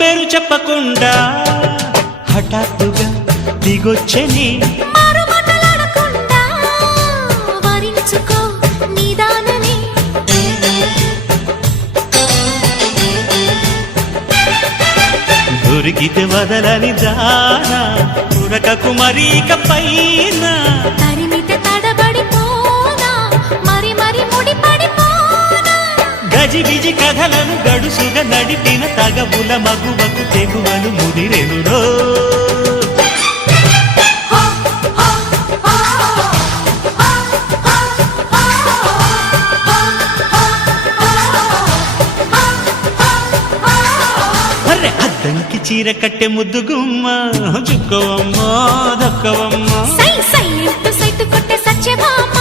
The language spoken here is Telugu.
పేరు చెప్పకుండా హఠాత్తుగా దిగొచ్చని దొరికితే వదలని జానా ఉరకకు మరీక పైన తరిమితే తడబడిపోనా మరి మరి ముడిపడిపోనా గజిబిజి కథలను గడుసుగా నడిపిన తగవుల మగువకు తెగువలు ముదిరెనురో అద్దంకి చీర కట్టె ముద్దు గుమ్మ చుక్కవమ్మ దక్కవమ్మ సై సై సైటు కొట్టే సత్యభామ